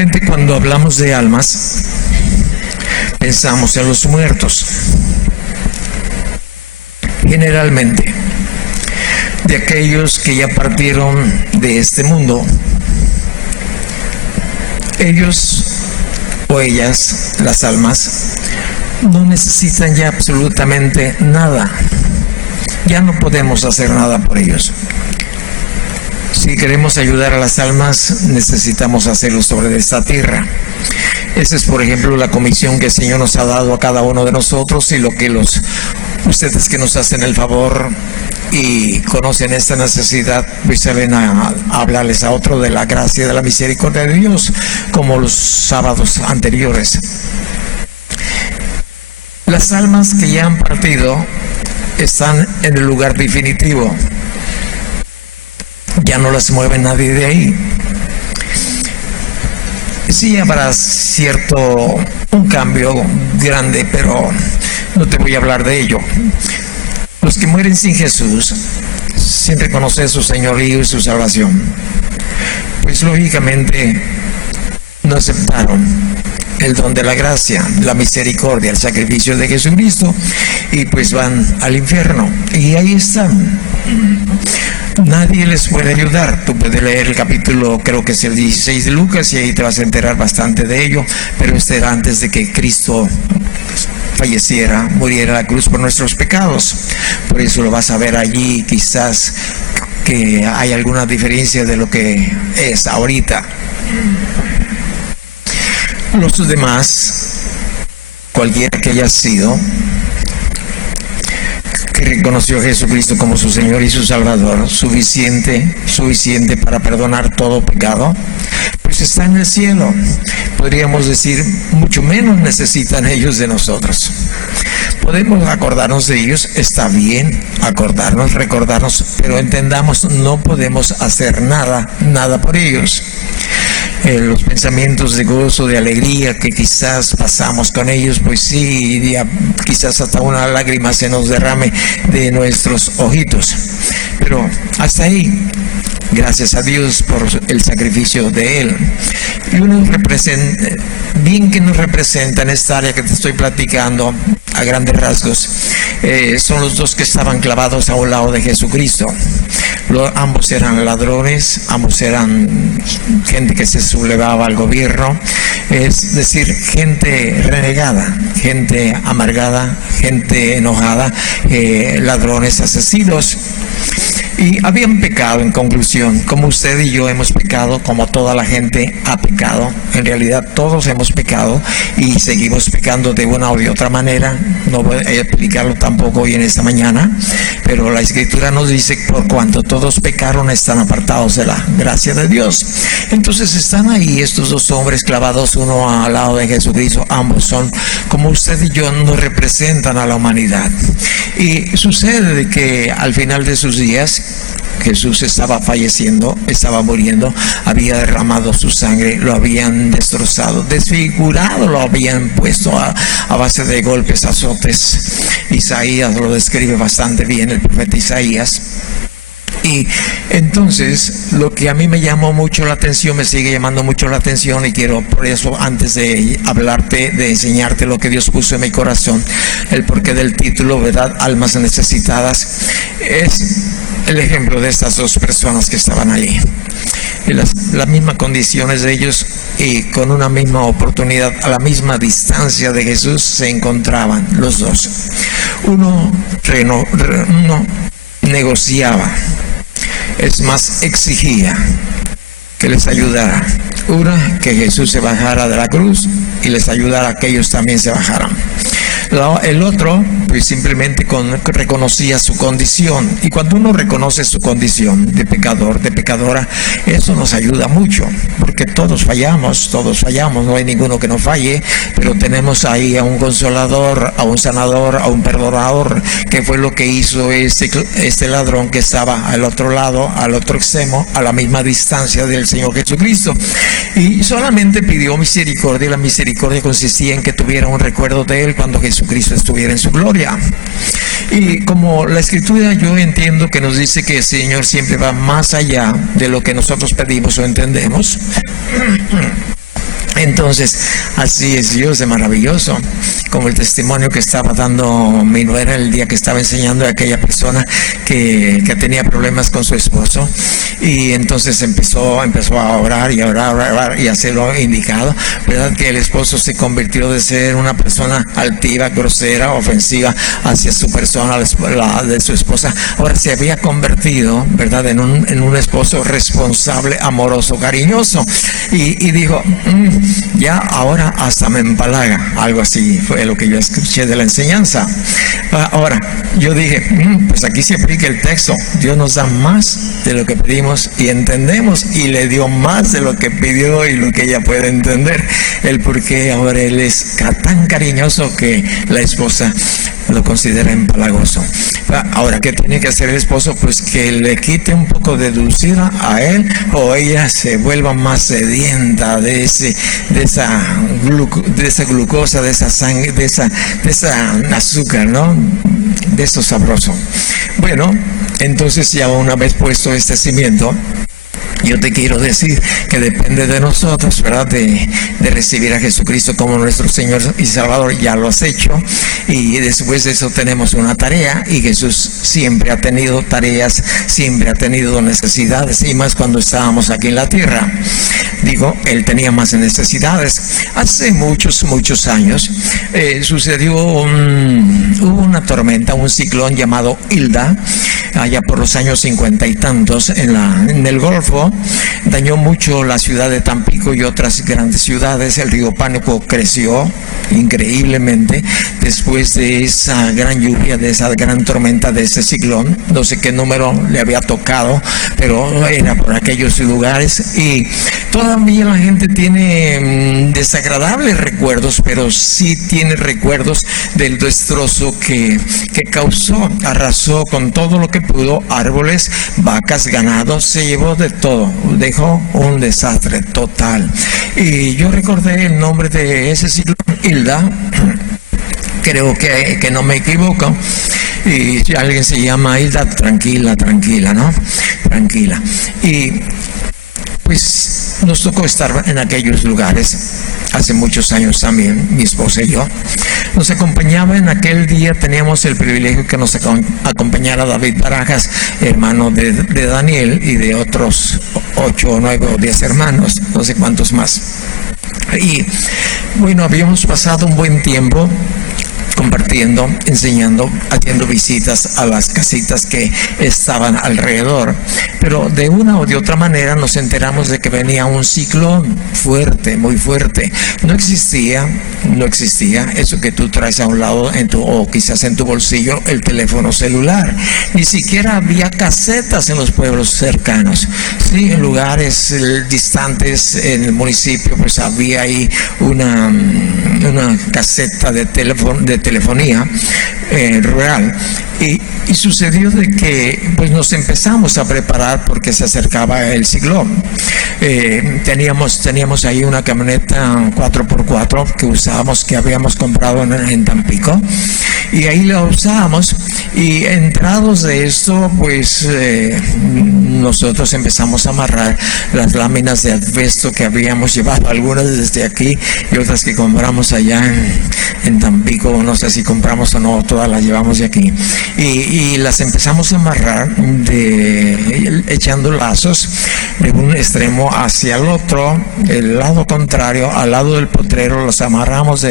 Generalmente cuando hablamos de almas, pensamos en los muertos. Generalmente, de aquellos que ya partieron de este mundo, ellos o ellas, las almas, no necesitan ya absolutamente nada. Ya no podemos hacer nada por ellos. Si queremos ayudar a las almas, necesitamos hacerlo sobre esta tierra. Esa es, por ejemplo, la comisión que el Señor nos ha dado a cada uno de nosotros, y lo que ustedes que nos hacen el favor y conocen esta necesidad, pues salen a hablarles a otro de la gracia y de la misericordia de Dios, como los sábados anteriores. Las almas que ya han partido están en el lugar definitivo. Ya no las mueve nadie de ahí. Sí habrá un cambio grande, pero no te voy a hablar de ello. Los que mueren sin Jesús, sin reconocer su señorío y su salvación, pues lógicamente no aceptaron el don de la gracia, la misericordia, el sacrificio de Jesucristo, y pues van al infierno. Y ahí están. Nadie les puede ayudar. Tú puedes leer el capítulo, creo que es el 16 de Lucas, y ahí te vas a enterar bastante de ello, pero este era antes de que Cristo falleciera, muriera a la cruz por nuestros pecados. Por eso lo vas a ver allí, quizás que hay alguna diferencia de lo que es ahorita. Los demás, cualquiera que haya sido, que reconoció a Jesucristo como su Señor y su Salvador, suficiente para perdonar todo pecado, pues está en el cielo. Podríamos decir, mucho menos necesitan ellos de nosotros. Podemos acordarnos de ellos, está bien acordarnos, recordarnos, pero entendamos, no podemos hacer nada por ellos. Los pensamientos de gozo, de alegría que quizás pasamos con ellos, pues sí, quizás hasta una lágrima se nos derrame de nuestros ojitos, pero hasta ahí, gracias a Dios por el sacrificio de Él. Y uno bien que nos representa en esta área que te estoy platicando a grandes rasgos, son los dos que estaban clavados a un lado de Jesucristo. Ambos eran ladrones, ambos eran gente que se sublevaba al gobierno, es decir, gente renegada, gente amargada, gente enojada, ladrones, asesinos. Y habían pecado, en conclusión, como usted y yo hemos pecado, como toda la gente ha pecado. En realidad todos hemos pecado y seguimos pecando de una o de otra manera. No voy a explicarlo tampoco hoy en esta mañana, pero la Escritura nos dice, por cuanto todos pecaron, están apartados de la gracia de Dios. Entonces están ahí estos dos hombres clavados uno al lado de Jesucristo. Ambos son, como usted y yo, nos representan a la humanidad. Y sucede de que al final de sus días, Jesús estaba falleciendo, estaba muriendo, había derramado su sangre, lo habían destrozado, desfigurado, lo habían puesto a base de golpes, azotes. Isaías lo describe bastante bien, el profeta Isaías. Y entonces lo que a mí me llamó mucho la atención, me sigue llamando mucho la atención, y quiero por eso, antes de hablarte, de enseñarte lo que Dios puso en mi corazón, el porqué del título, ¿verdad? Almas necesitadas, es el ejemplo de estas dos personas que estaban allí, y las mismas condiciones de ellos, y con una misma oportunidad, a la misma distancia de Jesús se encontraban los dos. Uno negociaba, es más, exigía que les ayudara. Una, que Jesús se bajara de la cruz y les ayudara a que ellos también se bajaran. El otro, pues simplemente reconocía su condición. Y cuando uno reconoce su condición de pecador, de pecadora, eso nos ayuda mucho, porque todos fallamos, no hay ninguno que no falle, pero tenemos ahí a un consolador, a un sanador, a un perdonador, que fue lo que hizo este ladrón que estaba al otro lado, al otro extremo, a la misma distancia del Señor Jesucristo. Y solamente pidió misericordia, y la misericordia consistía en que tuviera un recuerdo de Él cuando Jesucristo estuviera en su gloria. Y como la Escritura, yo entiendo que nos dice que el Señor siempre va más allá de lo que nosotros pedimos o entendemos. Entonces, así es Dios de maravilloso, como el testimonio que estaba dando mi nuera el día que estaba enseñando a aquella persona que tenía problemas con su esposo, y entonces empezó a orar y a orar y a hacer lo indicado, ¿verdad? Que el esposo se convirtió de ser una persona altiva, grosera, ofensiva hacia su persona, la de su esposa, ahora se había convertido, ¿verdad?, en un esposo responsable, amoroso, cariñoso, y dijo, ya ahora hasta me empalaga, algo así fue lo que yo escuché de la enseñanza. Ahora, yo dije, pues aquí se aplica el texto, Dios nos da más de lo que pedimos y entendemos, y le dio más de lo que pidió y lo que ella puede entender, el por qué ahora él es tan cariñoso que la esposa lo considera empalagoso. Ahora, ¿qué tiene que hacer el esposo? Pues que le quite un poco de dulzura a él, o ella se vuelva más sedienta de esa glucosa, de esa sangre, de esa azúcar, ¿no? De eso sabroso. Bueno, entonces ya una vez puesto este cimiento, yo te quiero decir que depende de nosotros, ¿verdad?, de recibir a Jesucristo como nuestro Señor y Salvador. Ya lo has hecho, y después de eso tenemos una tarea, y Jesús siempre ha tenido tareas, siempre ha tenido necesidades, y más cuando estábamos aquí en la tierra. Digo, Él tenía más necesidades. Hace muchos años sucedió, hubo una tormenta, un ciclón llamado Hilda, allá por los años 50 y tantos en el Golfo. Dañó mucho la ciudad de Tampico y otras grandes ciudades. El río Pánuco creció increíblemente después de esa gran lluvia, de esa gran tormenta, de ese ciclón. No sé qué número le había tocado, pero era por aquellos lugares, y todavía la gente tiene desagradables recuerdos, pero sí tiene recuerdos del destrozo que causó. Arrasó con todo lo que pudo, árboles, vacas, ganado, se llevó de todo, dejó un desastre total. Y yo recordé el nombre de ese ciclón, Hilda, creo que no me equivoco, y si alguien se llama Hilda, tranquila, ¿no? Tranquila. Y pues nos tocó estar en aquellos lugares hace muchos años también, mi esposa y yo. Nos acompañaba en aquel día, teníamos el privilegio que nos acompañara David Barajas, hermano de Daniel, y de otros 8 o 9 o 10 hermanos, no sé cuántos más. Y bueno, habíamos pasado un buen tiempo compartiendo, enseñando, haciendo visitas a las casitas que estaban alrededor. Pero de una o de otra manera nos enteramos de que venía un ciclón fuerte, muy fuerte. No existía eso que tú traes a un lado o quizás en tu bolsillo, el teléfono celular. Ni siquiera había casetas en los pueblos cercanos. Sí, en lugares distantes en el municipio, pues había ahí una caseta de telefonía rural, y sucedió de que pues nos empezamos a preparar porque se acercaba el ciclón. Teníamos ahí una camioneta 4x4 que usábamos, que habíamos comprado en Tampico, y ahí la usábamos, y entrados de esto pues nosotros empezamos a amarrar las láminas de asbesto que habíamos llevado, algunas desde aquí y otras que compramos allá en Tampico. No sé si compramos o no, todas las llevamos de aquí, y las empezamos a amarrar echando lazos de un extremo hacia el otro, el lado contrario, al lado del potrero. Los amarramos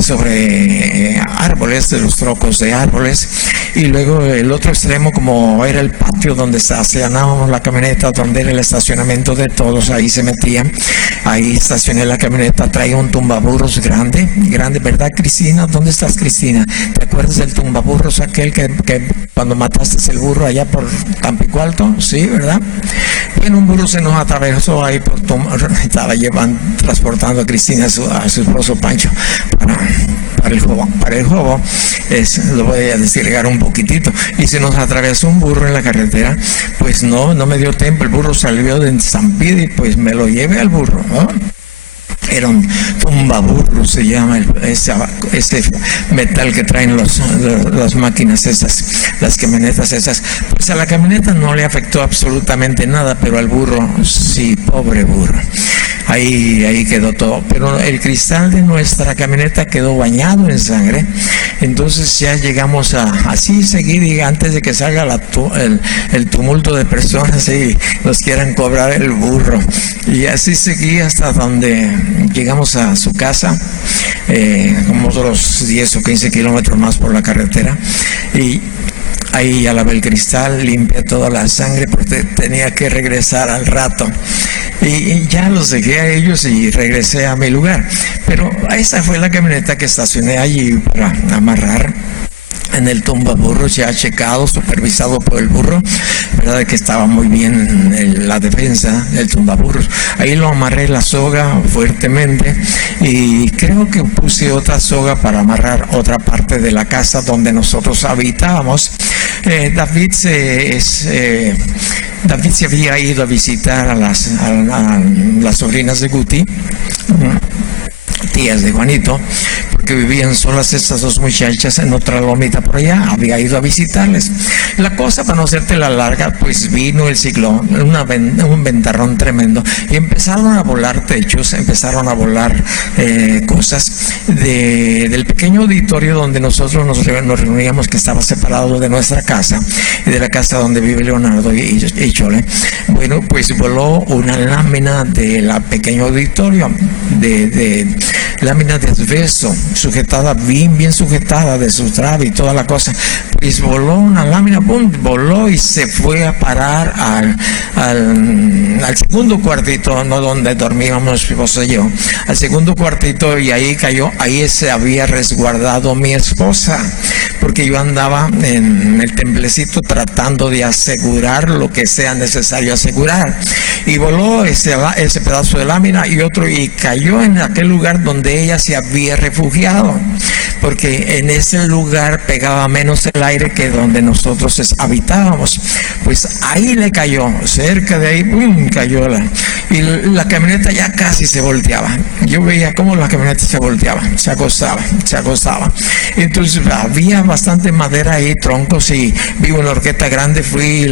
sobre árboles, de los trocos de árboles, y luego el otro extremo, como era el patio donde estacionábamos la camioneta, donde era el estacionamiento de todos, ahí se metían. Ahí estacioné la camioneta, traía un tumbaburros grande, ¿verdad, Cristina? ¿Dónde estás, Cristina? ¿Te acuerdas del tumbaburros aquel que cuando mataste el burro allá por Tampico Alto? Sí, ¿verdad? Bueno, un burro se nos atravesó ahí estaba transportando a Cristina, a su esposo Pancho, para el juego, lo voy a descargar un poquitito, y se nos atravesó un burro en la carretera. Pues no me dio tiempo, el burro salió de estampida y pues me lo llevé al burro, ¿no? Era un tumbaburro, se llama ese metal que traen las máquinas esas, las camionetas esas. Pues a la camioneta no le afectó absolutamente nada, pero al burro sí, pobre burro. ahí quedó todo. Pero el cristal de nuestra camioneta quedó bañado en sangre. Entonces ya llegamos a así seguir, y antes de que salga el tumulto de personas y nos quieran cobrar el burro. Y así seguí hasta donde llegamos a su casa, como otros 10 o 15 kilómetros más por la carretera. Y ahí ya lavé el cristal, limpié toda la sangre porque tenía que regresar al rato. Y ya los dejé a ellos y regresé a mi lugar. Pero esa fue la camioneta que estacioné allí para amarrar en el tumbaburros, ya checado, supervisado por el burro, verdad que estaba muy bien la defensa del tumbaburros. Ahí lo amarré la soga fuertemente, y creo que puse otra soga para amarrar otra parte de la casa donde nosotros habitábamos. David se había ido a visitar a las sobrinas de Guti, tías de Juanito, porque vivían solas estas dos muchachas en otra lomita por allá. Había ido a visitarles. La cosa, para no hacerte la larga, pues vino el ciclón, un ventarrón tremendo, y empezaron a volar techos, empezaron a volar cosas del pequeño auditorio donde nosotros nos reuníamos, que estaba separado de nuestra casa y de la casa donde vive Leonardo y Chole. Bueno, pues voló una lámina de la pequeño auditorio, de lámina de asbesto, sujetada, bien sujetada de su trave y toda la cosa. Pues voló una lámina, ¡pum!, voló y se fue a parar al segundo cuartito, no donde dormíamos mi esposa y yo, al segundo cuartito, y ahí cayó. Ahí se había resguardado mi esposa, porque yo andaba en el templecito tratando de asegurar lo que sea necesario asegurar, y voló ese pedazo de lámina y otro, y cayó en aquel lugar donde ella se había refugiado, porque en ese lugar pegaba menos el aire que donde nosotros habitábamos. Pues ahí le cayó, cerca de ahí, ¡pum!, cayó y la camioneta ya casi se volteaba. Yo veía cómo la camioneta se volteaba, se acostaba. Entonces había bastante madera ahí, troncos, y vi una horqueta grande. Fui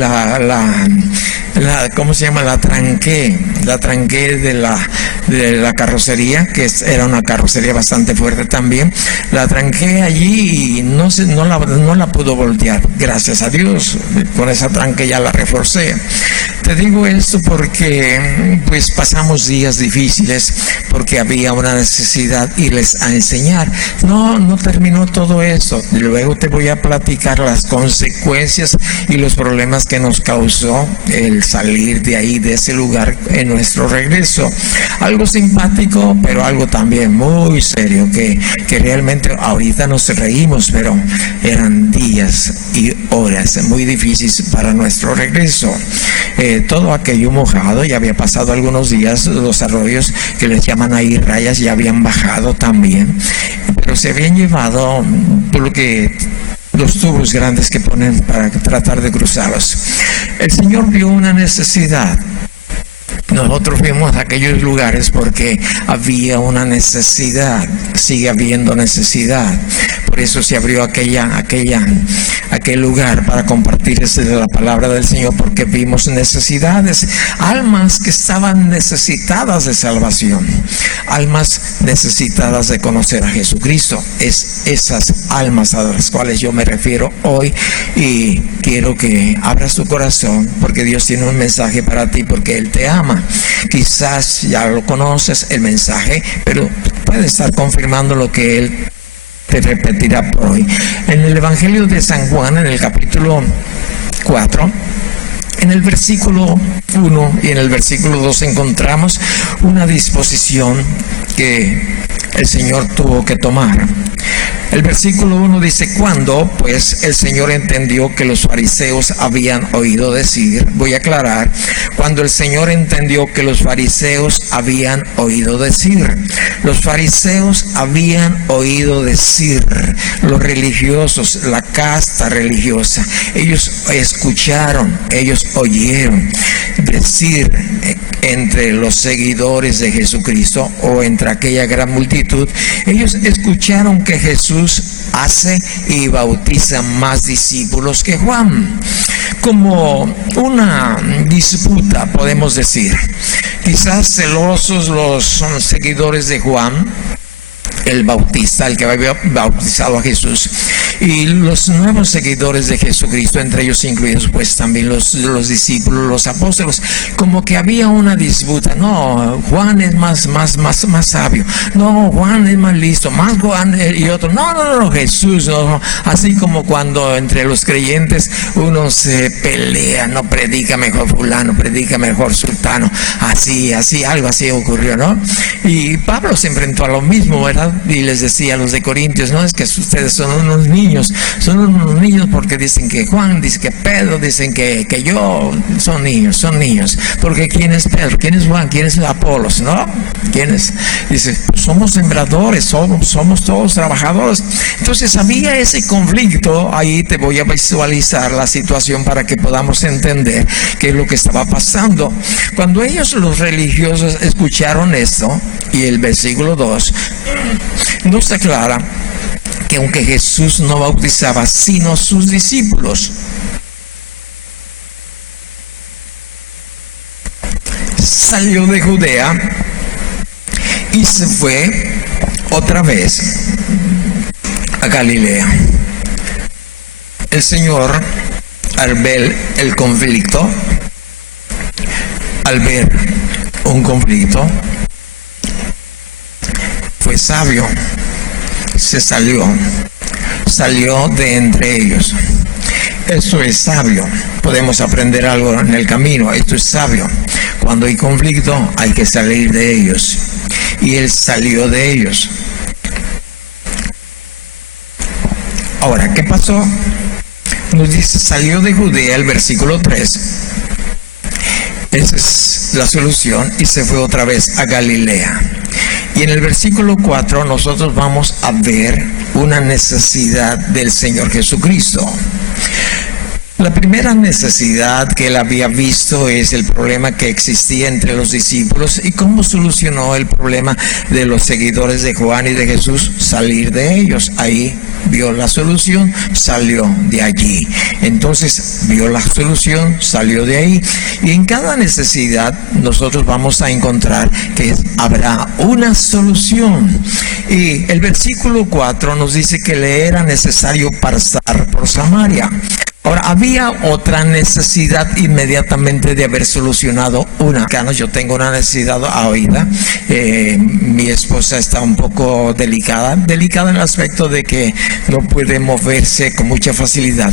¿cómo se llama? La tranqué de la carrocería, que era una carrocería bastante fuerte también. La tranqué allí y no la pudo voltear. Gracias a Dios, con esa tranque ya la reforcé. Te digo esto porque pues pasamos días difíciles, porque había una necesidad, irles a enseñar. No terminó todo eso. Luego te voy a platicar las consecuencias y los problemas que nos causó el salir de ahí, de ese lugar, en nuestro regreso. Algo simpático, pero algo también muy serio, que realmente ahorita nos reímos, pero eran días y horas muy difíciles para nuestro regreso. Todo aquello mojado, ya había pasado algunos días, los arroyos que les llaman ahí rayas ya habían bajado también, pero se habían llevado los tubos grandes que ponen para tratar de cruzarlos. El Señor vio una necesidad. Nosotros fuimos a aquellos lugares porque había una necesidad, sigue habiendo necesidad. Por eso se abrió aquel lugar para compartir la palabra del Señor, porque vimos necesidades, almas que estaban necesitadas de salvación, almas necesitadas de conocer a Jesucristo. Es esas almas a las cuales yo me refiero hoy, y quiero que abras tu corazón, porque Dios tiene un mensaje para ti, porque Él te ama. Quizás ya lo conoces el mensaje, pero puede estar confirmando lo que Él te repetirá por hoy. En el Evangelio de San Juan, en el capítulo 4, en el versículo 1 y en el versículo 2 encontramos una disposición que el Señor tuvo que tomar. El versículo 1 dice: cuando pues el Señor entendió que los fariseos habían oído decir, voy a aclarar, cuando el Señor entendió que los fariseos habían oído decir, los fariseos habían oído decir, los religiosos, la casta religiosa, ellos escucharon, ellos oyeron. decir entre los seguidores de Jesucristo o entre aquella gran multitud, ellos escucharon que Jesús hace y bautiza más discípulos que Juan, como una disputa, podemos decir. Quizás celosos los seguidores de Juan el Bautista, el que había bautizado a Jesús, y los nuevos seguidores de Jesucristo, entre ellos incluidos pues también los discípulos, los apóstoles, como que había una disputa. No, Juan es más sabio, no, Juan es más listo, más Juan, y otro, no, Jesús, no. Así como cuando entre los creyentes uno se pelea, no, predica mejor fulano, predica mejor sultano, así, algo así ocurrió, ¿no? Y Pablo se enfrentó a lo mismo, ¿verdad? Y les decía a los de Corintios, no, es que ustedes son unos niños porque dicen que Juan, dicen que Pedro, dicen que yo, son niños, porque ¿quién es Pedro? ¿Quién es Juan? ¿Quién es Apolos? ¿No? ¿Quién es? Dice, pues somos sembradores, somos todos trabajadores. Entonces había ese conflicto. Ahí te voy a visualizar la situación para que podamos entender qué es lo que estaba pasando. Cuando ellos, los religiosos, escucharon esto, y el versículo 2 nos aclara que aunque Jesús no bautizaba sino sus discípulos, salió de Judea y se fue otra vez a Galilea. El Señor, al ver el conflicto, al ver un conflicto, fue sabio, se salió de entre ellos. Eso es sabio. Podemos aprender algo en el camino. Esto es sabio. Cuando hay conflicto hay que salir de ellos. Y él salió de ellos. Ahora, ¿qué pasó? Nos dice, salió de Judea, el versículo 3. Esa es la solución, y se fue otra vez a Galilea. Y en el versículo 4 nosotros vamos a ver una necesidad del Señor Jesucristo. La primera necesidad que él había visto es el problema que existía entre los discípulos, y cómo solucionó el problema de los seguidores de Juan y de Jesús, salir de ellos. Ahí vio la solución, salió de allí. Entonces vio la solución, salió de ahí. Y en cada necesidad nosotros vamos a encontrar que habrá una solución. Y el versículo 4 nos dice que le era necesario pasar por Samaria. Ahora, había otra necesidad inmediatamente de haber solucionado una. Yo tengo una necesidad ahorita. Mi esposa está un poco delicada en el aspecto de que no puede moverse con mucha facilidad.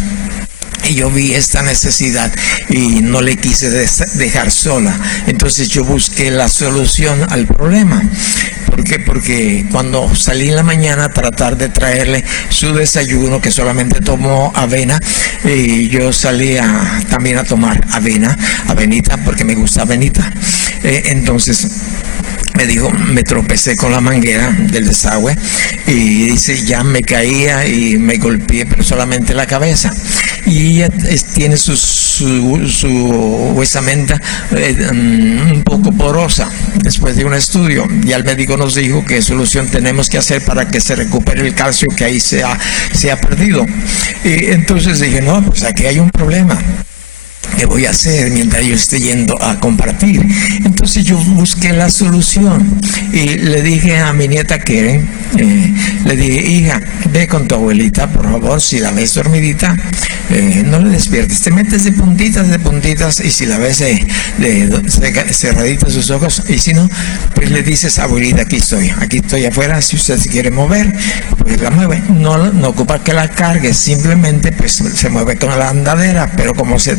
Y yo vi esta necesidad y no le quise dejar sola. Entonces yo busqué la solución al problema. ¿Por qué? Porque cuando salí en la mañana a tratar de traerle su desayuno, que solamente tomó avena, y yo salí también a tomar avenita, porque me gusta avenita. Entonces me dijo, me tropecé con la manguera del desagüe y dice, ya me caía y me golpeé, pero solamente la cabeza. Y ella tiene su huesamenta un poco porosa después de un estudio. Ya el médico nos dijo qué solución tenemos que hacer para que se recupere el calcio que ahí se ha perdido. Y entonces dije, no, pues aquí hay un problema. ¿Qué voy a hacer mientras yo esté yendo a compartir? Entonces yo busqué la solución y le dije a mi nieta Karen, le dije, hija, ve con tu abuelita, por favor, si la ves dormidita, no le despiertes, te metes de puntitas, y si la ves cerradita sus ojos, y si no, pues le dices, abuelita, aquí estoy afuera, si usted se quiere mover, pues la mueve, no ocupa que la cargue, simplemente pues se mueve con la andadera, pero como se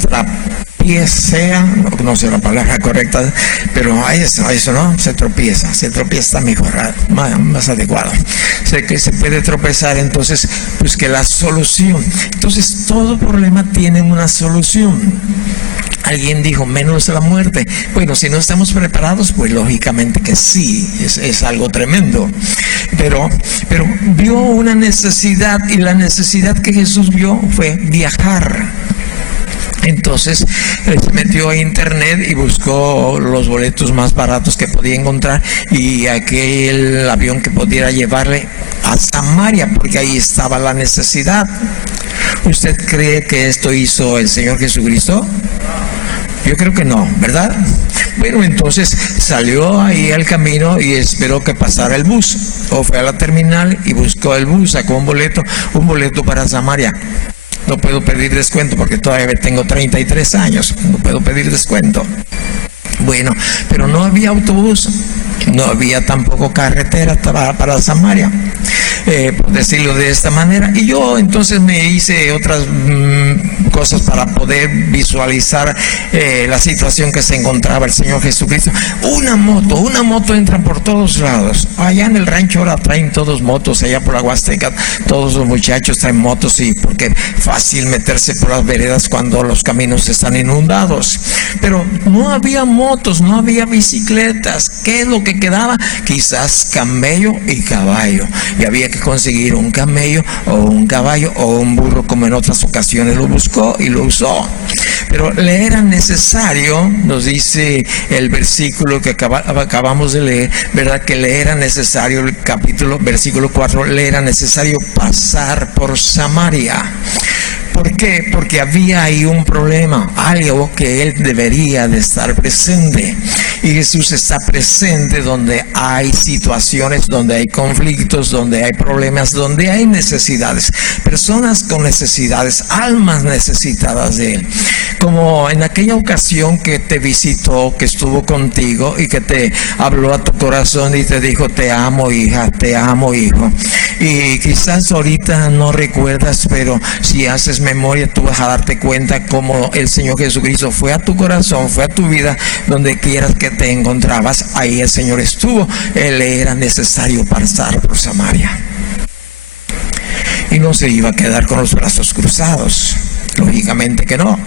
trapieza, no sé la palabra correcta, pero eso no, se tropieza mejor, más adecuado. Sé que se puede tropezar, entonces pues que la solución. Entonces todo problema tiene una solución. Alguien dijo, menos la muerte. Bueno, si no estamos preparados, pues lógicamente que sí, es algo tremendo. Pero vio una necesidad, y la necesidad que Jesús vio fue viajar. Entonces se metió a internet y buscó los boletos más baratos que podía encontrar y aquel avión que pudiera llevarle a Samaria, porque ahí estaba la necesidad. ¿Usted cree que esto hizo el Señor Jesucristo? Yo creo que no, ¿verdad? Bueno, entonces salió ahí al camino y esperó que pasara el bus, o fue a la terminal y buscó el bus, sacó un boleto para Samaria. No puedo pedir descuento porque todavía tengo 33 años, no puedo pedir descuento. Bueno, pero no había autobús, no había tampoco carretera para Samaria, por decirlo de esta manera. Y yo entonces me hice otras cosas para poder visualizar la situación que se encontraba el Señor Jesucristo. Una moto entra por todos lados. Allá en el rancho ahora traen todos motos, allá por la Huasteca todos los muchachos traen motos, y porque fácil meterse por las veredas cuando los caminos están inundados. Pero no había motos, no había bicicletas. ¿Qué es lo que quedaba? Quizás camello y caballo, y había que conseguir un camello o un caballo o un burro, como en otras ocasiones lo buscó y lo usó. Pero le era necesario, nos dice el versículo que acabamos de leer, ¿verdad? Que le era necesario, el versículo 4, le era necesario pasar por Samaria. ¿Por qué? Porque había ahí un problema, algo que él debería de estar presente. Y Jesús está presente donde hay situaciones, donde hay conflictos, donde hay problemas, donde hay necesidades. Personas con necesidades, almas necesitadas de él. Como en aquella ocasión que te visitó, que estuvo contigo y que te habló a tu corazón y te dijo: te amo, hija, te amo, hijo. Y quizás ahorita no recuerdas, pero si haces memoria, tú vas a darte cuenta cómo el Señor Jesucristo fue a tu corazón, fue a tu vida, donde quieras que te encontrabas, ahí el Señor estuvo. Él era necesario pasar por Samaria. Y no se iba a quedar con los brazos cruzados, lógicamente que no.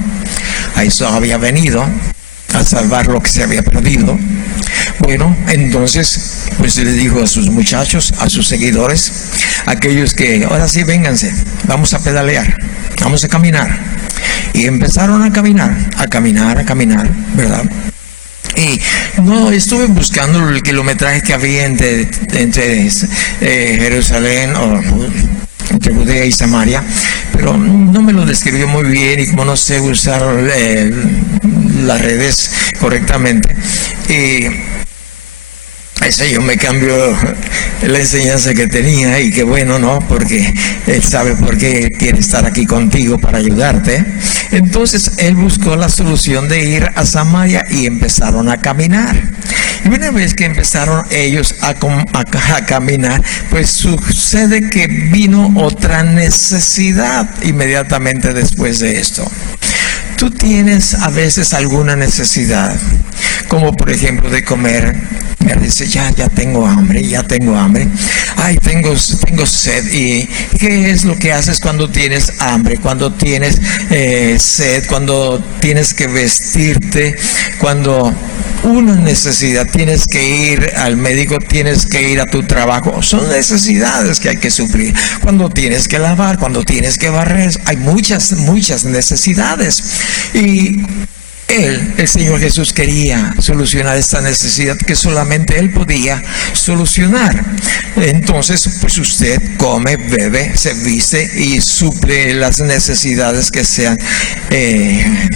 A eso había venido, a salvar lo que se había perdido. Bueno, entonces pues le dijo a sus muchachos, a sus seguidores, aquellos que ahora sí, vénganse, vamos a pedalear, vamos a caminar. Y empezaron a caminar, ¿verdad? Y no estuve buscando el kilometraje que había entre Jerusalén o entre Judea y Samaria, pero no me lo describió muy bien, y como no sé usar las redes correctamente, eso yo me cambió la enseñanza que tenía, y qué bueno, ¿no? Porque él sabe por qué quiere estar aquí contigo, para ayudarte. Entonces él buscó la solución de ir a Samaria y empezaron a caminar. Y una vez que empezaron ellos a caminar, pues sucede que vino otra necesidad inmediatamente después de esto. Tú tienes a veces alguna necesidad, como por ejemplo de comer. Me dice: ya tengo hambre. Ay, tengo sed. ¿Y qué es lo que haces cuando tienes hambre, cuando tienes sed, cuando tienes que vestirte, cuando una necesidad, tienes que ir al médico, tienes que ir a tu trabajo? Son necesidades que hay que suplir. Cuando tienes que lavar, cuando tienes que barrer, hay muchas necesidades. Y el Señor Jesús quería solucionar esta necesidad que solamente Él podía solucionar. Entonces, pues usted come, bebe, se viste y suple las necesidades que sean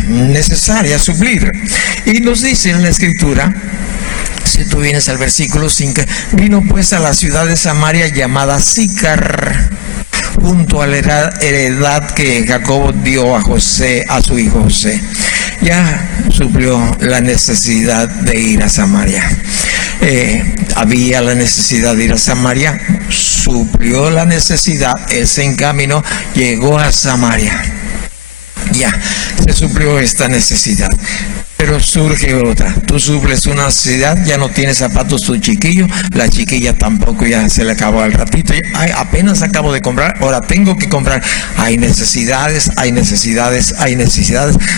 necesarias suplir. Y nos dice en la Escritura, si tú vienes al versículo 5, vino pues a la ciudad de Samaria llamada Sícar, junto a la heredad que Jacob dio a José, a su hijo José. Ya suplió la necesidad de ir a Samaria. Había la necesidad de ir a Samaria, suplió la necesidad, él se encaminó, llegó a Samaria. Ya se suplió esta necesidad. Pero surge otra, tú suples una necesidad, ya no tienes zapatos tu chiquillo, la chiquilla tampoco, ya se le acabó al ratito, apenas acabo de comprar, ahora tengo que comprar. Hay necesidades,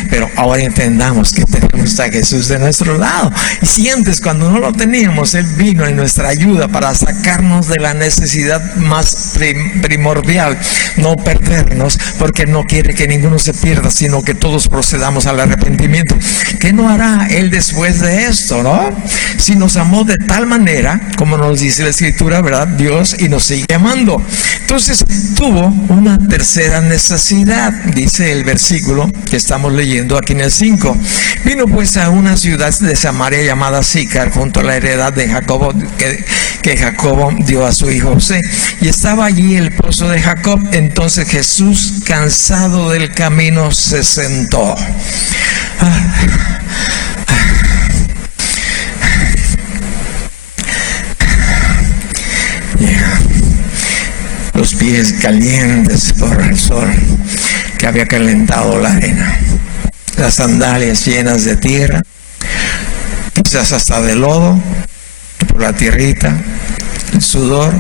pero ahora entendamos que tenemos a Jesús de nuestro lado. Y si antes, cuando no lo teníamos, Él vino en nuestra ayuda para sacarnos de la necesidad más primordial, no perdernos, porque no quiere que ninguno se pierda, sino que todos procedamos al arrepentimiento. ¿Qué no hará Él después de esto, no? Si nos amó de tal manera, como nos dice la Escritura, ¿verdad? Dios, y nos sigue amando. Entonces tuvo una tercera necesidad, dice el versículo que estamos leyendo aquí en el 5. Vino pues a una ciudad de Samaria llamada Sicar, junto a la heredad de Jacobo, que Jacobo dio a su hijo José, y estaba allí el pozo de Jacob. Entonces Jesús, cansado del camino, se sentó. Los pies calientes por el sol que había calentado la arena, las sandalias llenas de tierra, quizás hasta de lodo, por la tierrita, el sudor,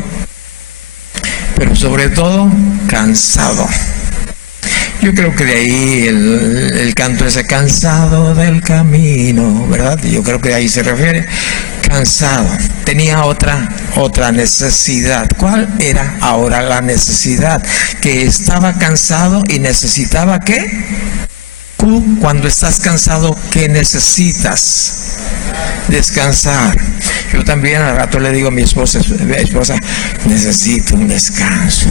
pero sobre todo cansado. Yo creo que de ahí el canto ese, cansado del camino, ¿verdad? Yo creo que de ahí se refiere, cansado. Tenía otra necesidad. ¿Cuál era ahora la necesidad? Que estaba cansado y necesitaba ¿qué? Tú, cuando estás cansado, ¿qué necesitas? Descansar. Yo también al rato le digo a mi esposa, necesito un descanso.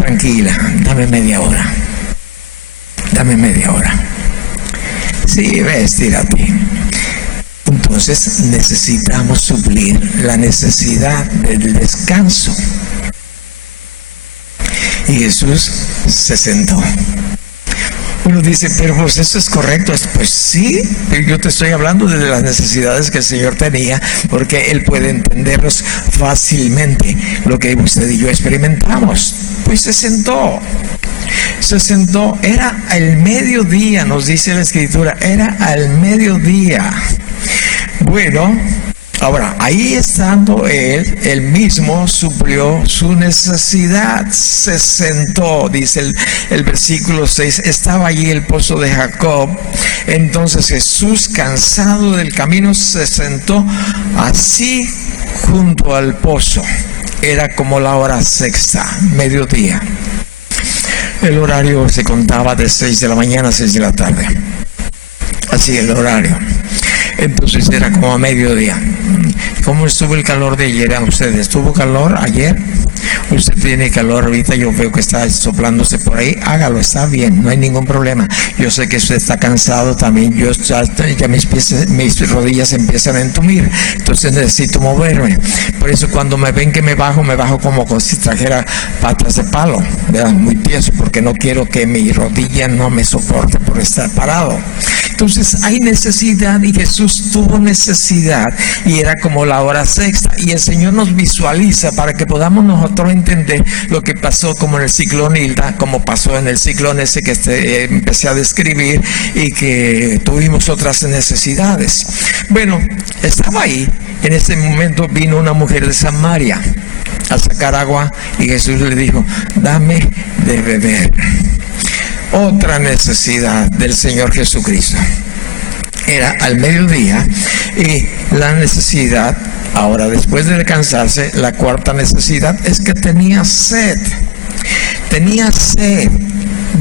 Tranquila, dame media hora. Sí, ve, estírate. Entonces necesitamos suplir la necesidad del descanso. Y Jesús se sentó. Uno dice, pero pues eso es correcto. Pues sí, yo te estoy hablando de las necesidades que el Señor tenía, porque Él puede entenderlos fácilmente, lo que usted y yo experimentamos. Pues se sentó, era al mediodía, nos dice la Escritura, era al mediodía. Bueno, ahora, ahí estando él mismo suplió su necesidad, se sentó, dice el versículo 6, estaba allí el pozo de Jacob. Entonces Jesús, cansado del camino, se sentó así junto al pozo. Era como la hora sexta, mediodía. El horario se contaba de 6 de la mañana a 6 de la tarde. Así el horario. Entonces era como a mediodía. ¿Cómo estuvo el calor de ayer a ustedes? ¿Tuvo calor ayer? Usted tiene calor ahorita, yo veo que está soplándose por ahí, hágalo, está bien, no hay ningún problema. Yo sé que usted está cansado también, ya mis rodillas empiezan a entumir, entonces necesito moverme. Por eso cuando me ven que me bajo como si trajera patas de palo, ¿verdad? Muy tieso, porque no quiero que mi rodilla no me soporte por estar parado. Entonces hay necesidad, y Jesús tuvo necesidad, y era como la hora sexta, y el Señor nos visualiza para que podamos nosotros entender lo que pasó como en el ciclón Hilda, como pasó en el ciclón ese que empecé a describir, y que tuvimos otras necesidades. Bueno, estaba ahí, en ese momento vino una mujer de Samaria a sacar agua, y Jesús le dijo, dame de beber. Otra necesidad del Señor Jesucristo. Era al mediodía, y la necesidad, ahora después de cansarse, la cuarta necesidad es que tenía sed.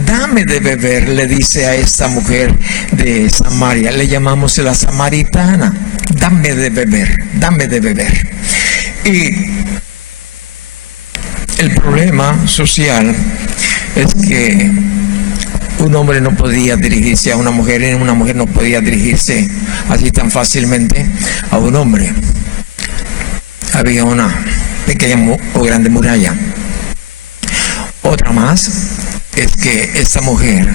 Dame de beber, le dice a esta mujer de Samaria, le llamamos la samaritana. Dame de beber. Y el problema social es que un hombre no podía dirigirse a una mujer, y una mujer no podía dirigirse así tan fácilmente a un hombre. Había una pequeña o grande muralla. Otra más es que esta mujer,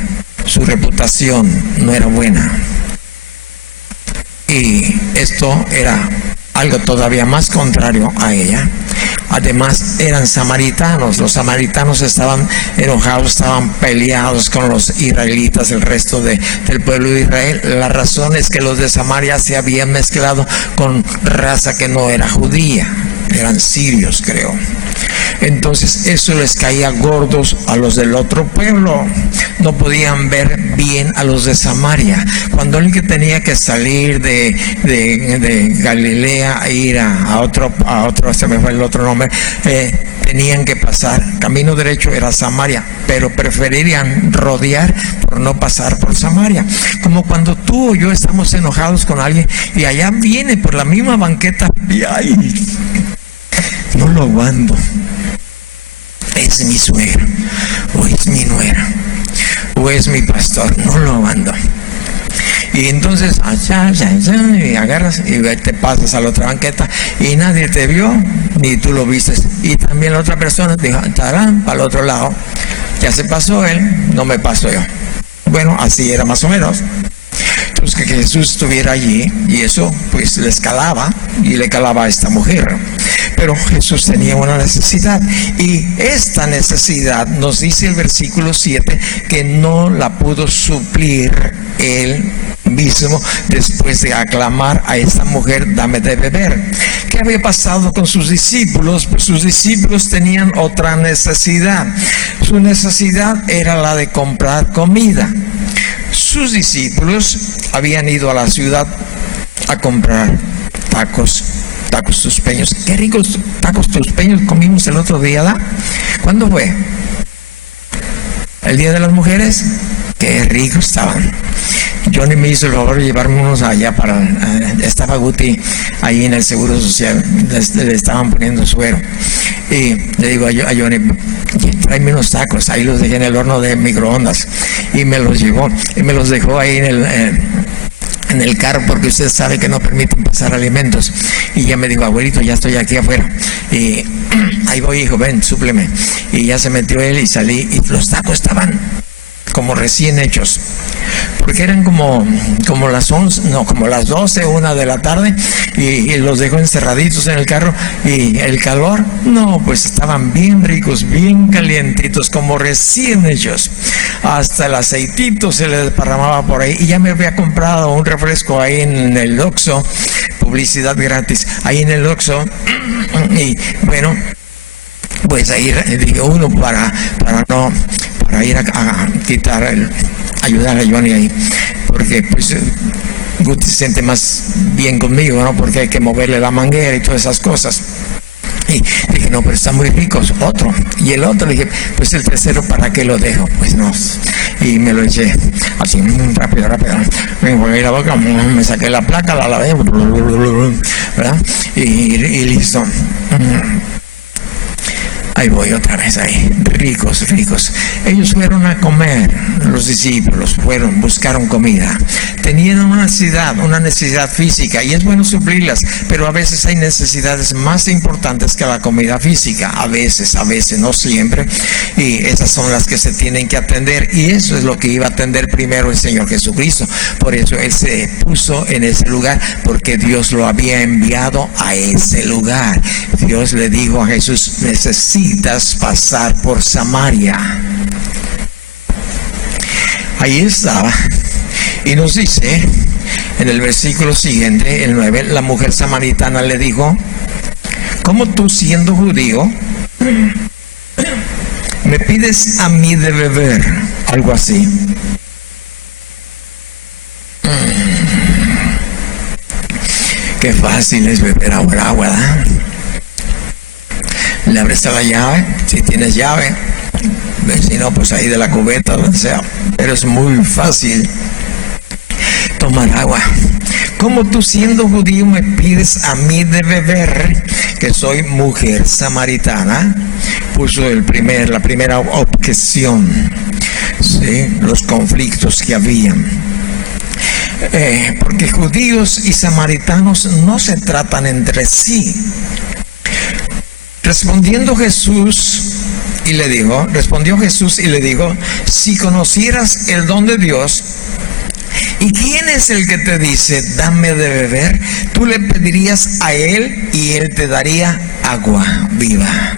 su reputación no era buena. Y esto era algo todavía más contrario a ella, Además eran samaritanos. Los samaritanos estaban enojados, estaban peleados con los israelitas, el resto del pueblo de Israel. La razón es que los de Samaria se habían mezclado con raza que no era judía, eran sirios, creo. Entonces eso les caía gordos a los del otro pueblo. No podían ver bien a los de Samaria. Cuando alguien tenía que salir de Galilea e ir a otro, se me fue el otro nombre, tenían que pasar. Camino derecho era Samaria, pero preferirían rodear por no pasar por Samaria. Como cuando tú o yo estamos enojados con alguien y allá viene por la misma banqueta y ¡ay! No lo aguanto. Es mi suegro, o es mi nuera, o es mi pastor, no lo aguanto. Y entonces y agarras y te pasas a la otra banqueta y nadie te vio ni tú lo viste. Y también la otra persona te dijo, tarán, para el otro lado, ya se pasó él, no me paso yo. Bueno, así era más o menos. Entonces que Jesús estuviera allí, y eso pues les calaba, y le calaba a esta mujer. Pero Jesús tenía una necesidad, y esta necesidad nos dice el versículo 7 que no la pudo suplir él mismo después de aclamar a esta mujer, dame de beber. ¿Qué había pasado con sus discípulos? Pues sus discípulos tenían otra necesidad. Su necesidad era la de comprar comida. Sus discípulos habían ido a la ciudad a comprar tacos tuspeños. Qué ricos tacos tuspeños comimos el otro día, ¿da? ¿Cuándo fue? ¿El Día de las Mujeres? Qué ricos estaban. Johnny me hizo el favor de llevarme unos allá para... estaba Guti ahí en el Seguro Social, le estaban poniendo suero. Y le digo a Johnny, tráeme unos tacos. Ahí los dejé en el horno de microondas. Y me los llevó. Y me los dejó ahí en el carro, porque usted sabe que no permiten pasar alimentos. Y ya me dijo, abuelito, ya estoy aquí afuera. Y ahí voy, hijo, ven, súpleme. Y ya se metió él y salí. Y los tacos estaban como recién hechos, porque eran como las 11, no, como las 12, 1 de la tarde, y los dejó encerraditos en el carro, y el calor, no, pues estaban bien ricos, bien calientitos, como recién hechos. Hasta el aceitito se le desparramaba por ahí, y ya me había comprado un refresco ahí en el Oxxo, publicidad gratis, ahí en el Oxxo, y bueno, pues ahí dije uno para ir a quitar ayudar a Johnny ahí, porque pues Guti se siente más bien conmigo, ¿no? Porque hay que moverle la manguera y todas esas cosas. Y dije, no, pero están muy ricos, otro. Y el otro, le dije, pues el tercero, ¿para qué lo dejo? Pues no. Y me lo eché así, rápido. Me enjuagué la boca, me saqué la placa, la lavé, ¿verdad? Y listo. Ahí voy otra vez ahí, ricos. Ellos fueron a comer, los discípulos buscaron comida. Tenían una necesidad física, y es bueno suplirlas, pero a veces hay necesidades más importantes que la comida física. A veces, no siempre. Y esas son las que se tienen que atender, y eso es lo que iba a atender primero el Señor Jesucristo. Por eso Él se puso en ese lugar, porque Dios lo había enviado a ese lugar. Dios le dijo a Jesús, necesitas pasar por Samaria. Ahí estaba, y nos dice en el versículo siguiente, el 9, la mujer samaritana le dijo, ¿cómo tú, siendo judío, me pides a mí de beber? Algo así. Qué fácil es beber agua, ¿verdad? Le abres a la llave, si tienes llave, si no, pues ahí de la cubeta, donde sea. Pero es muy fácil tomar agua. ¿Cómo tú, siendo judío, me pides a mí de beber, que soy mujer samaritana? Puso la primera objeción, ¿sí? Los conflictos que habían. Porque judíos y samaritanos no se tratan entre sí. Respondió Jesús y le dijo, si conocieras el don de Dios ¿Y quién es el que te dice, dame de beber? Tú le pedirías a Él y Él te daría agua viva.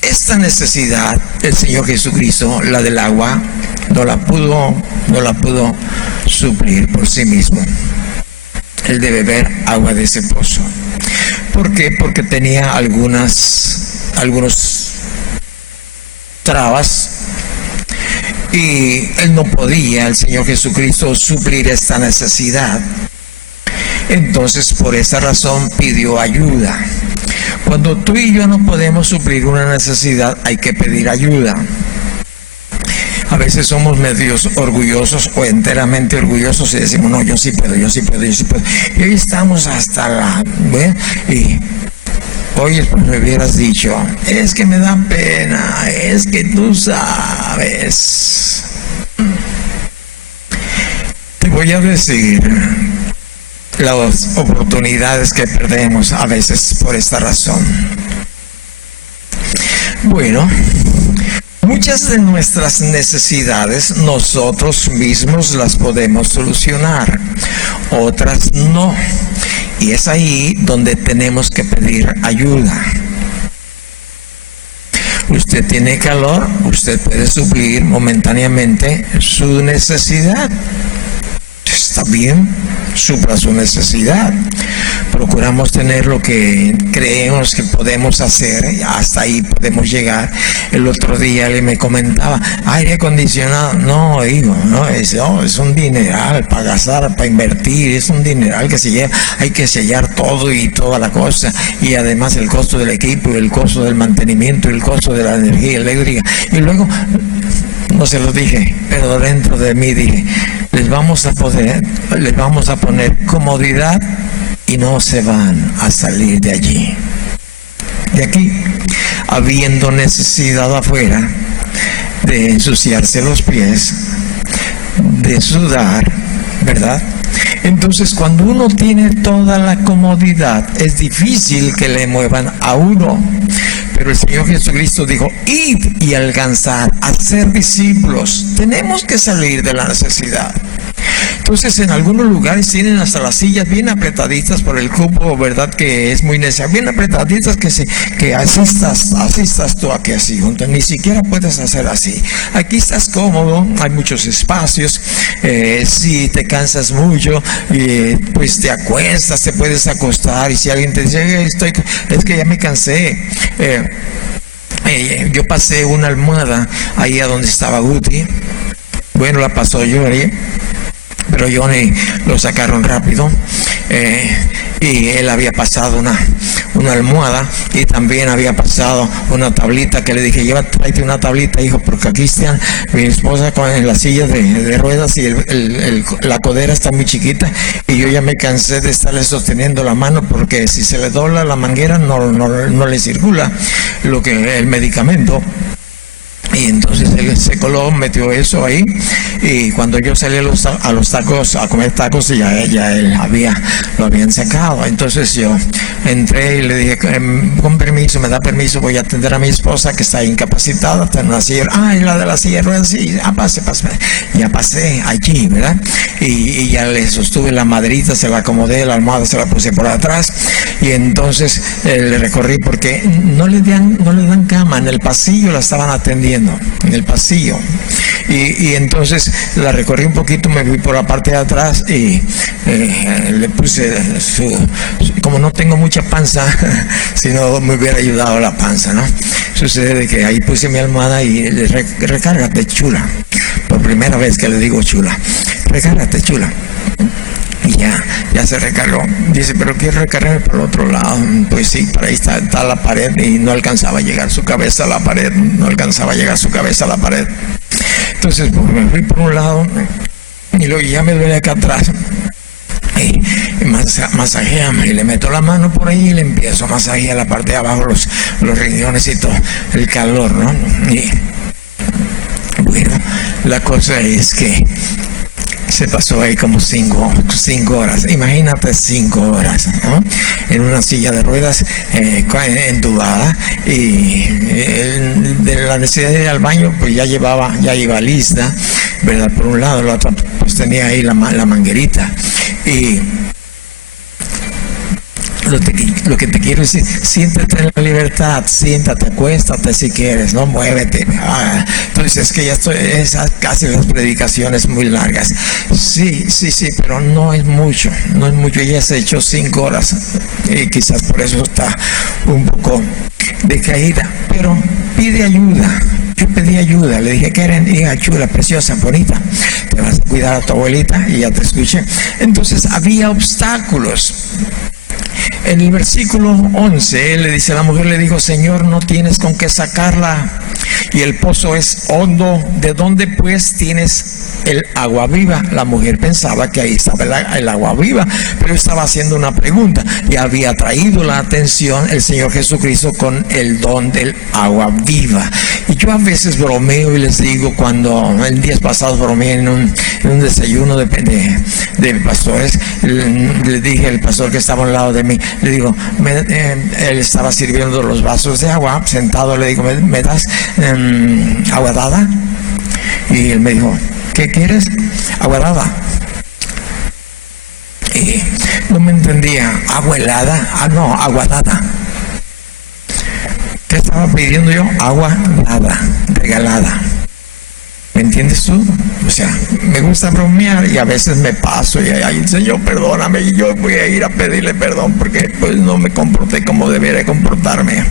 Esta necesidad, el Señor Jesucristo, la del agua, no la pudo suplir por sí mismo. El de beber agua de ese pozo. ¿Por qué? Porque tenía algunos trabas y Él no podía, el Señor Jesucristo, suplir esta necesidad. Entonces, por esa razón pidió ayuda. Cuando tú y yo no podemos suplir una necesidad, hay que pedir ayuda. A veces somos medios orgullosos o enteramente orgullosos y decimos, no, yo sí puedo. Y hoy estamos hasta la... Y oye, pues me hubieras dicho, es que me da pena, es que tú sabes. Te voy a decir las oportunidades que perdemos a veces por esta razón. Bueno, muchas de nuestras necesidades nosotros mismos las podemos solucionar, otras no. Y es ahí donde tenemos que pedir ayuda. Usted tiene calor, usted puede suplir momentáneamente su necesidad. Está bien, supla su necesidad. Procuramos tener lo que creemos que podemos hacer, hasta ahí podemos llegar. El otro día él me comentaba, aire acondicionado, no, hijo, es un dineral para gastar, para invertir, es un dineral que se lleva, hay que sellar todo y toda la cosa, y además el costo del equipo, el costo del mantenimiento, el costo de la energía eléctrica, y luego, no se lo dije, pero dentro de mí dije, les vamos a poner comodidad y no se van a salir de allí. De aquí, habiendo necesidad afuera de ensuciarse los pies, de sudar, ¿verdad? Entonces, cuando uno tiene toda la comodidad, es difícil que le muevan a uno. Pero el Señor Jesucristo dijo, id y alcanzar a ser discípulos. Tenemos que salir de la necesidad. Entonces, en algunos lugares tienen hasta las sillas bien apretaditas por el cupo, ¿verdad? Que es muy necesario, bien apretaditas que asistas tú aquí así, junto. Ni siquiera puedes hacer así. Aquí estás cómodo, hay muchos espacios. Si te cansas mucho, pues te acuestas, te puedes acostar. Y si alguien te dice, es que ya me cansé. Yo pasé una almohada ahí a donde estaba Guti. Bueno, la pasó Johnny, pero Johnny lo sacaron rápido. Y él había pasado una almohada y también había pasado una tablita que le dije, tráete una tablita, hijo, porque aquí está mi esposa en la silla de ruedas y la codera está muy chiquita y yo ya me cansé de estarle sosteniendo la mano porque si se le dobla la manguera no le circula el medicamento. Y entonces él se coló, metió eso ahí, y cuando yo salí a los tacos, a comer tacos, ya él lo habían sacado. Entonces yo entré y le dije, con permiso, me da permiso, voy a atender a mi esposa que está incapacitada, está en una silla. Es la de la silla de ruedas, sí, pase. Ya pasé allí, ¿verdad? Y ya le sostuve la maderita, se la acomodé, la almohada se la puse por atrás, y entonces le recorrí porque no le dan cama, en el pasillo la estaban atendiendo. En el pasillo y entonces la recorrí un poquito, me fui por la parte de atrás y le puse como no tengo mucha panza, si no me hubiera ayudado la panza, ¿no? Sucede que ahí puse mi almohada y le recárgate, chula, por primera vez que le digo chula, recárgate, chula. Y ya se recargó. Dice, pero quiero recargarme por el otro lado. Pues sí, para ahí está la pared y no alcanzaba a llegar su cabeza a la pared. Entonces pues, me fui por un lado y luego ya me duele acá atrás. Y masajeame y le meto la mano por ahí y le empiezo a masajear la parte de abajo, los riñones y todo, el calor, ¿no? Y bueno, la cosa es que se pasó ahí como 5 horas. Imagínate 5 horas, ¿no? En una silla de ruedas entubada y de la necesidad de ir al baño pues ya iba lista. ¿verdad? Por un lado, la otra pues tenía ahí la manguerita. Y lo que te quiero decir, siéntate en la libertad, siéntate, acuéstate si quieres, no muévete. Entonces es que ya estoy, casi las predicaciones muy largas. Sí, pero no es mucho, ella se echó 5 horas y quizás por eso está un poco decaída, pero pide ayuda. Yo pedí ayuda, le dije, Karen, hija chula, preciosa, bonita, te vas a cuidar a tu abuelita, y ya te escuché. Entonces había obstáculos. En el versículo 11, él le dice, la mujer le dijo, Señor, no tienes con qué sacarla, y el pozo es hondo, ¿de dónde pues tienes el agua viva? La mujer pensaba que ahí estaba el agua viva, pero estaba haciendo una pregunta, y había traído la atención el Señor Jesucristo con el don del agua viva. Y yo a veces bromeo y les digo, cuando en días pasados bromeé en un desayuno de pastores, le dije al pastor que estaba al lado de mí, le digo, él estaba sirviendo los vasos de agua, sentado, le digo, ¿me das agua dada? Y él me dijo, ¿qué quieres? Agua dada. Y no me entendía. ¿Agua helada? No, agua dada. ¿Qué estaba pidiendo yo? Agua dada, regalada. ¿Me entiendes tú? O sea, me gusta bromear y a veces me paso y ay, Señor, perdóname, y yo voy a ir a pedirle perdón porque pues no me comporté como debería comportarme.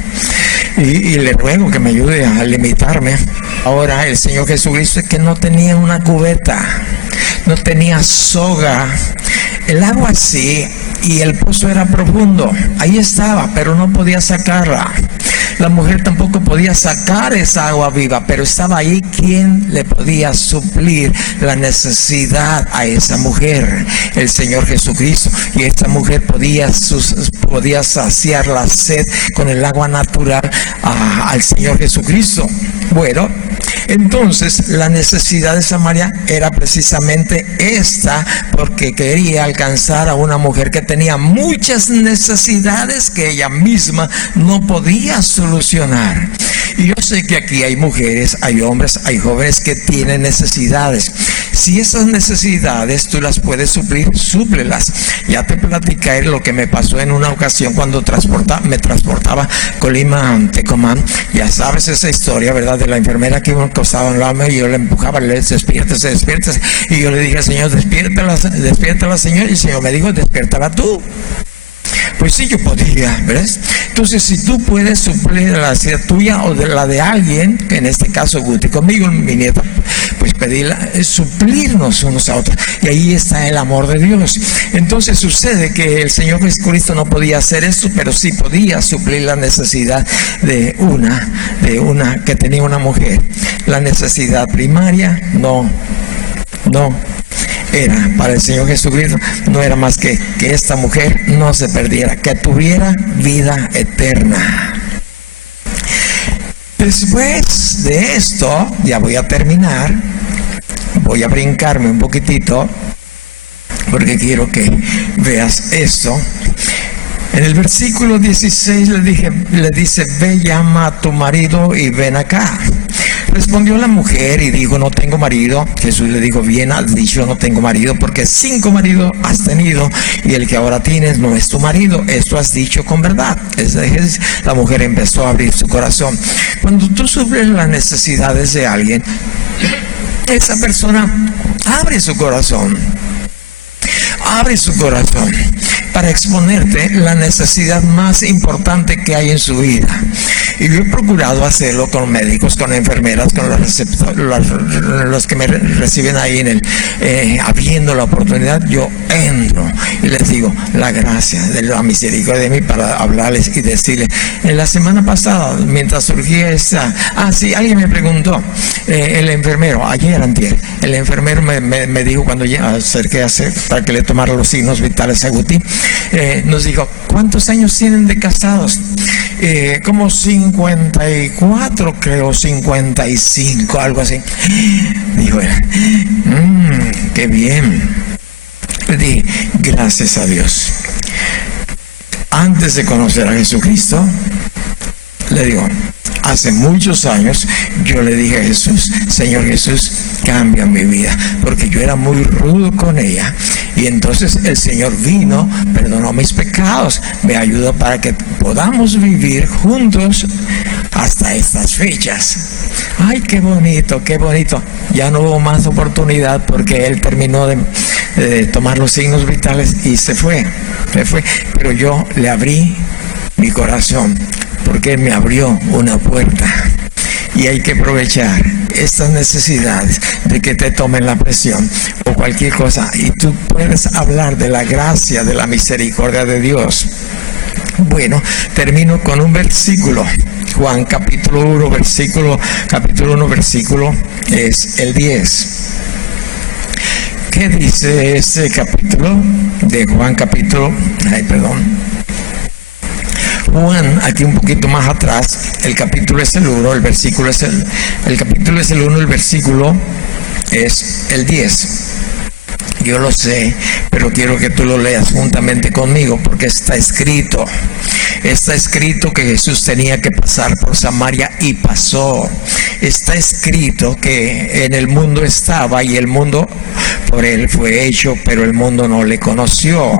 Y le ruego que me ayude a limitarme. Ahora el Señor Jesucristo es que no tenía una cubeta, no tenía soga, el agua sí, y el pozo era profundo, ahí estaba, pero no podía sacarla. La mujer tampoco podía sacar esa agua viva, pero estaba ahí quien le podía suplir la necesidad a esa mujer, el Señor Jesucristo. Y esta mujer podía saciar la sed con el agua natural al Señor Jesucristo. Bueno, entonces la necesidad de Samaria era precisamente esta, porque quería alcanzar a una mujer que tenía muchas necesidades que ella misma no podía solucionar. Y yo sé que aquí hay mujeres, hay hombres, hay jóvenes que tienen necesidades. Si esas necesidades tú las puedes suplir, súplelas. Ya te platicaré lo que me pasó en una ocasión cuando me transportaba Colima-Tecomán. Ya sabes esa historia, ¿verdad? De la enfermera que me acostaba en la mano y yo le empujaba, le decía, despiértese. Y yo le dije al Señor, despiértala, Señor. Y el Señor me dijo, despiértala tú. Pues sí, yo podía, ¿ves? Entonces, si tú puedes suplir la necesidad tuya o de la de alguien, que en este caso Guti conmigo, mi nieta, pues pedirla, suplirnos unos a otros. Y ahí está el amor de Dios. Entonces sucede que el Señor Jesucristo no podía hacer esto, pero sí podía suplir la necesidad de una que tenía una mujer. La necesidad primaria no era para el Señor Jesucristo, no era más que esta mujer no se perdiera, que tuviera vida eterna. Después de esto, ya voy a terminar, voy a brincarme un poquitito porque quiero que veas esto. En el versículo 16 le dice, ve, llama a tu marido y ven acá. Respondió la mujer y dijo, no tengo marido. Jesús le dijo, bien has dicho, no tengo marido, porque 5 maridos has tenido y el que ahora tienes no es tu marido. Esto has dicho con verdad. La mujer empezó a abrir su corazón. Cuando tú suples las necesidades de alguien, esa persona abre su corazón. Abre su corazón para exponerte la necesidad más importante que hay en su vida. Y yo he procurado hacerlo con médicos, con enfermeras, con los que me reciben ahí abriendo la oportunidad. Yo entro y les digo la gracia de la misericordia de mí para hablarles y decirles. En la semana pasada, mientras surgía sí, alguien me preguntó, el enfermero, ayer antier, el enfermero me dijo cuando ya acerqué para que le tomara los signos vitales a Guti, nos dijo, ¿cuántos años tienen de casados? Como 54, creo, 55, algo así. Dijo él, qué bien. Le dije, gracias a Dios. Antes de conocer a Jesucristo, le digo, hace muchos años, yo le dije a Jesús: Señor Jesús, cambia mi vida, porque yo era muy rudo con ella. Y entonces el Señor vino, perdonó mis pecados, me ayudó para que podamos vivir juntos hasta estas fechas. Ay, qué bonito, qué bonito. Ya no hubo más oportunidad porque él terminó de tomar los signos vitales y se fue. Pero yo le abrí mi corazón porque él me abrió una puerta. Y hay que aprovechar estas necesidades de que te tomen la presión o cualquier cosa, y tú puedes hablar de la gracia, de la misericordia de Dios. Bueno, termino con un versículo. Juan capítulo 1, versículo es el 10. ¿Qué dice ese capítulo de Juan Juan, aquí un poquito más atrás, el capítulo es el 1, el capítulo es el 1, el versículo es el 10. Yo lo sé, pero quiero que tú lo leas juntamente conmigo, porque está escrito que Jesús tenía que pasar por Samaria y pasó. Está escrito que en el mundo estaba y el mundo por él fue hecho, pero el mundo no le conoció.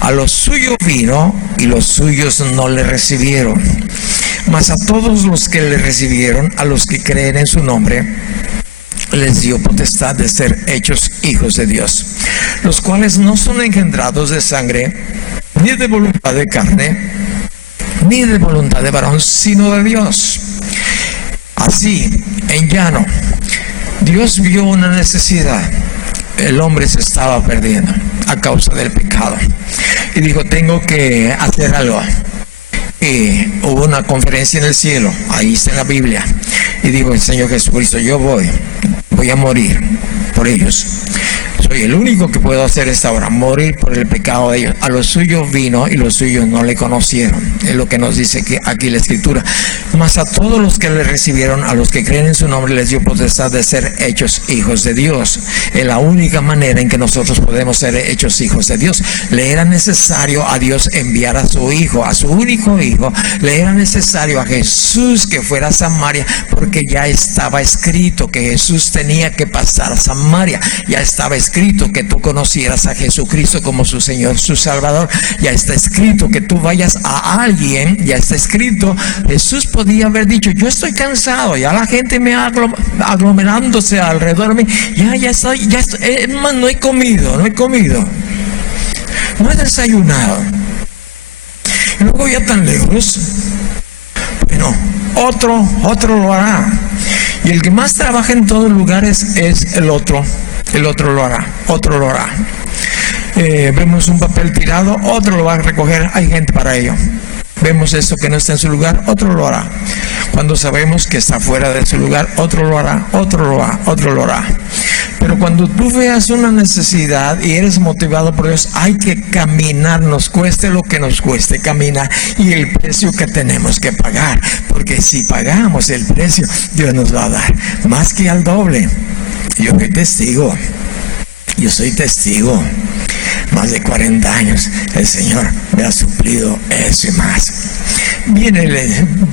A los suyos vino y los suyos no le recibieron. Mas a todos los que le recibieron, a los que creen en su nombre, les dio potestad de ser hechos hijos de Dios, los cuales no son engendrados de sangre, ni de voluntad de carne, ni de voluntad de varón, sino de Dios. Así, en llano, Dios vio una necesidad. El hombre se estaba perdiendo a causa del pecado y dijo: tengo que hacer algo. Y hubo una conferencia en el cielo, ahí está en la Biblia, y dijo el Señor Jesucristo: yo voy a morir por ellos. Soy el único que puedo hacer esta obra, morir por el pecado de ellos. A los suyos vino y los suyos no le conocieron. Es lo que nos dice aquí la Escritura. Mas a todos los que le recibieron, a los que creen en su nombre, les dio potestad de ser hechos hijos de Dios. Es la única manera en que nosotros podemos ser hechos hijos de Dios. Le era necesario a Dios enviar a su Hijo, a su único Hijo. Le era necesario a Jesús que fuera a Samaria, porque ya estaba escrito que Jesús tenía que pasar a Samaria. Ya estaba escrito que tú conocieras a Jesucristo como su Señor, su Salvador. Ya está escrito que tú vayas a alguien. Ya está escrito. Jesús podía haber dicho: yo estoy cansado, ya la gente me ha aglomerándose alrededor de mí, ya estoy, no he comido, no he desayunado, y luego ya tan lejos. Bueno, otro lo hará. Y el que más trabaja en todos lugares es el otro lo hará. Vemos un papel tirado, otro lo va a recoger, hay gente para ello. Vemos esto que no está en su lugar, otro lo hará. Cuando sabemos que está fuera de su lugar, otro lo hará. Pero cuando tú veas una necesidad y eres motivado por Dios, hay que caminar, nos cueste lo que nos cueste caminar, y el precio que tenemos que pagar, porque si pagamos el precio, Dios nos va a dar más que al doble. Yo soy testigo. Más de 40 años el Señor me ha suplido eso y más.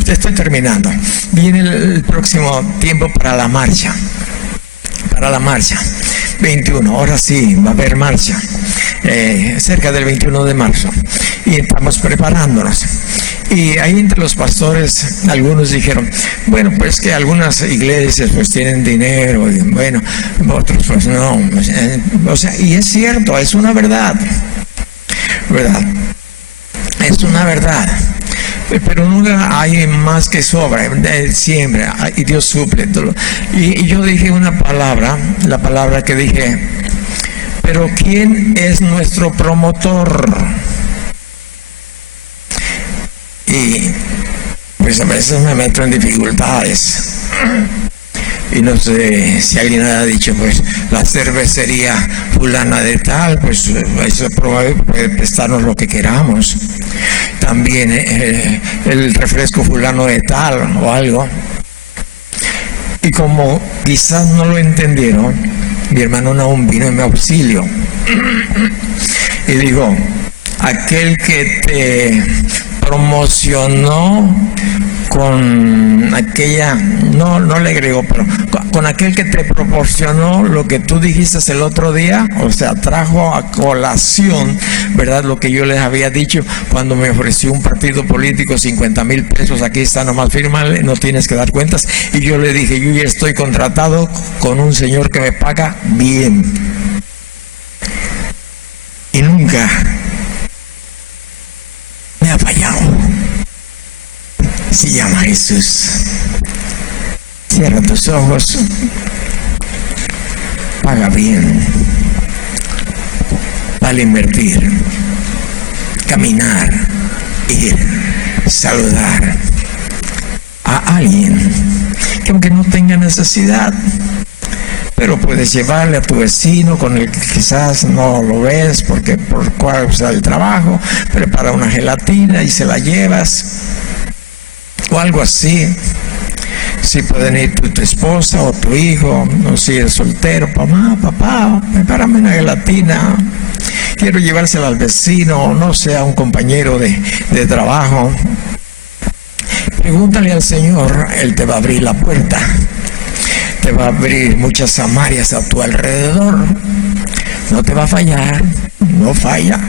Estoy terminando. Viene el próximo tiempo para la marcha. 21, ahora sí va a haber marcha. Cerca del 21 de marzo. Y estamos preparándonos. Y ahí entre los pastores, algunos dijeron: bueno, pues que algunas iglesias pues tienen dinero, y bueno, otros pues no. O sea, y es cierto, es una verdad. Es una verdad. Pero nunca hay más que sobra, siempre, y Dios suple todo. Y yo dije una palabra, la palabra que dije: pero ¿quién es nuestro promotor? Y pues a veces me meto en dificultades. Y no sé si alguien ha dicho: pues la cervecería fulana de tal, pues eso probablemente puede prestarnos lo que queramos. También el refresco fulano de tal o algo. Y como quizás no lo entendieron, mi hermano Nahum vino en mi auxilio. Y digo: aquel que te promocionó con aquella, no le agregó, pero con aquel que te proporcionó lo que tú dijiste el otro día, o sea, trajo a colación, ¿verdad? Lo que yo les había dicho cuando me ofreció un partido político 50,000 pesos, aquí está, nomás fírmale, no tienes que dar cuentas. Y yo le dije, yo ya estoy contratado con un señor que me paga bien. Y nunca me ha fallado. Se llama Jesús. Cierra tus ojos. Paga bien. Vale invertir. Caminar. Ir. Saludar a alguien que aunque no tenga necesidad, pero puedes llevarle a tu vecino con el que quizás no lo ves porque por causa del trabajo, prepara una gelatina y se la llevas o algo así. Si pueden ir tu esposa o tu hijo, o si eres soltero, mamá, papá, prepárame una gelatina, quiero llevársela al vecino, o no sé, a un compañero de trabajo. Pregúntale al Señor, Él te va a abrir la puerta. Te va a abrir muchas samarias a tu alrededor. No te va a fallar, no falla.